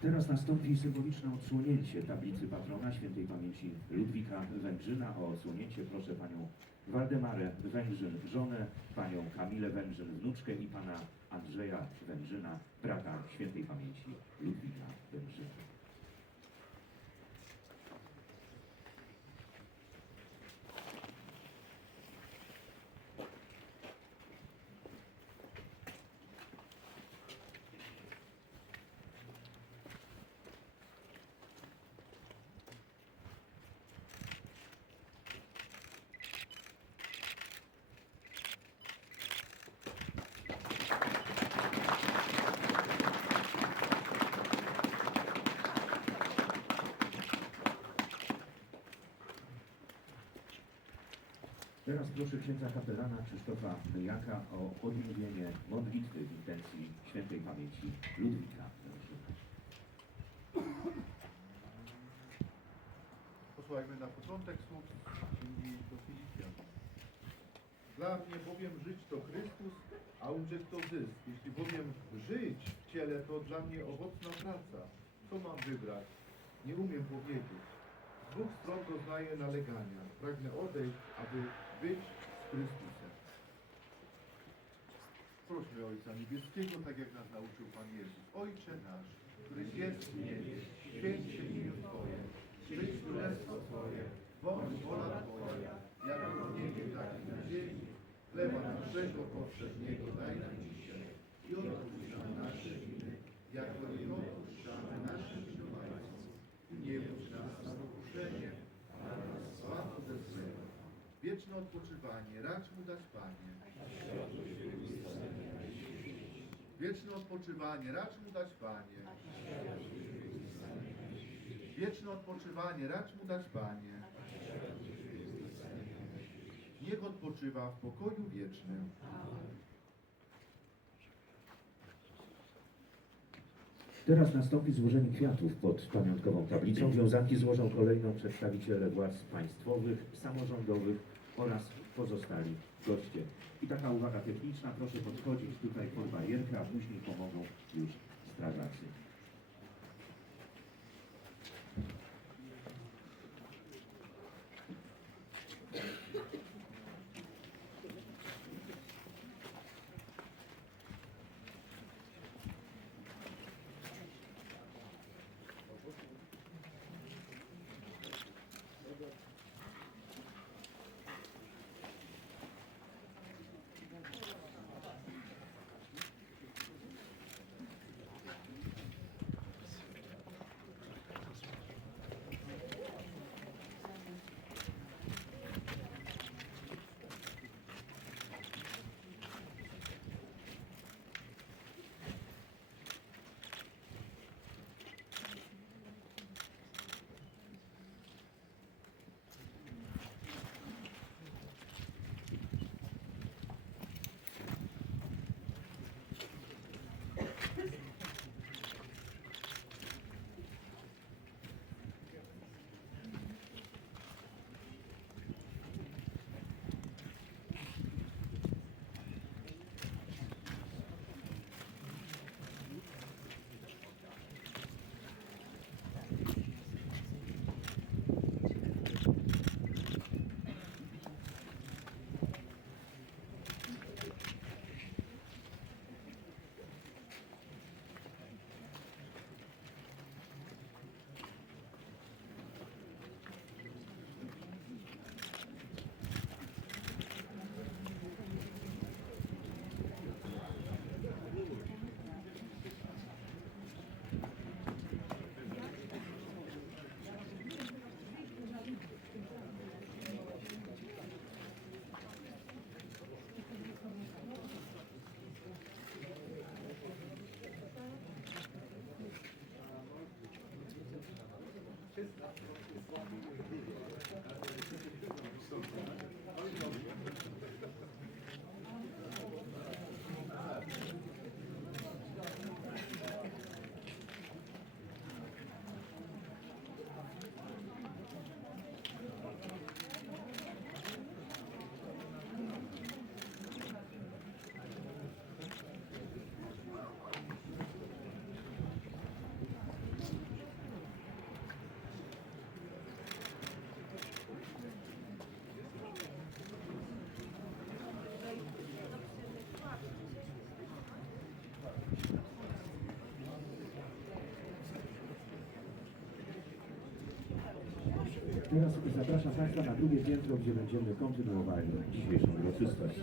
Teraz nastąpi symboliczne odsłonięcie tablicy patrona świętej pamięci Ludwika Węgrzyna. O odsłonięcie proszę panią Waldemarę Węgrzyn, żonę, panią Kamilę Węgrzyn, wnuczkę i pana Andrzeja Węgrzyna, brata świętej pamięci Ludwika Węgrzyna. Teraz proszę księdza kapelana Krzysztofa Myjaka o odmówienie modlitwy w intencji świętej pamięci Ludwika. Posłuchajmy na początek słów Księgi do Filipian. Dla mnie bowiem żyć to Chrystus, a umrzeć to zysk. Jeśli bowiem żyć w ciele, to dla mnie owocna praca. Co mam wybrać? Nie umiem powiedzieć. Z dwóch stron doznaję nalegania. Pragnę odejść, aby być z Chrystusem. Prośmy Ojca Niebieskiego, tak jak nas nauczył Pan Jezus. Ojcze nasz, któryś jest w niebie, święć się imię Wieczne odpoczywanie, racz mu dać Panie. Wieczne odpoczywanie, racz mu dać Panie. Wieczne odpoczywanie, racz mu dać Panie. Niech odpoczywa w pokoju wiecznym. Teraz nastąpi złożenie kwiatów pod pamiątkową tablicą. Wiązanki złożą kolejno przedstawiciele władz państwowych, samorządowych oraz pozostali goście. I taka uwaga techniczna, proszę podchodzić tutaj pod barierkę, a później pomogą już strażacy. Teraz zapraszam Państwa na drugie piętro, gdzie będziemy kontynuowali dzisiejszą uroczystość.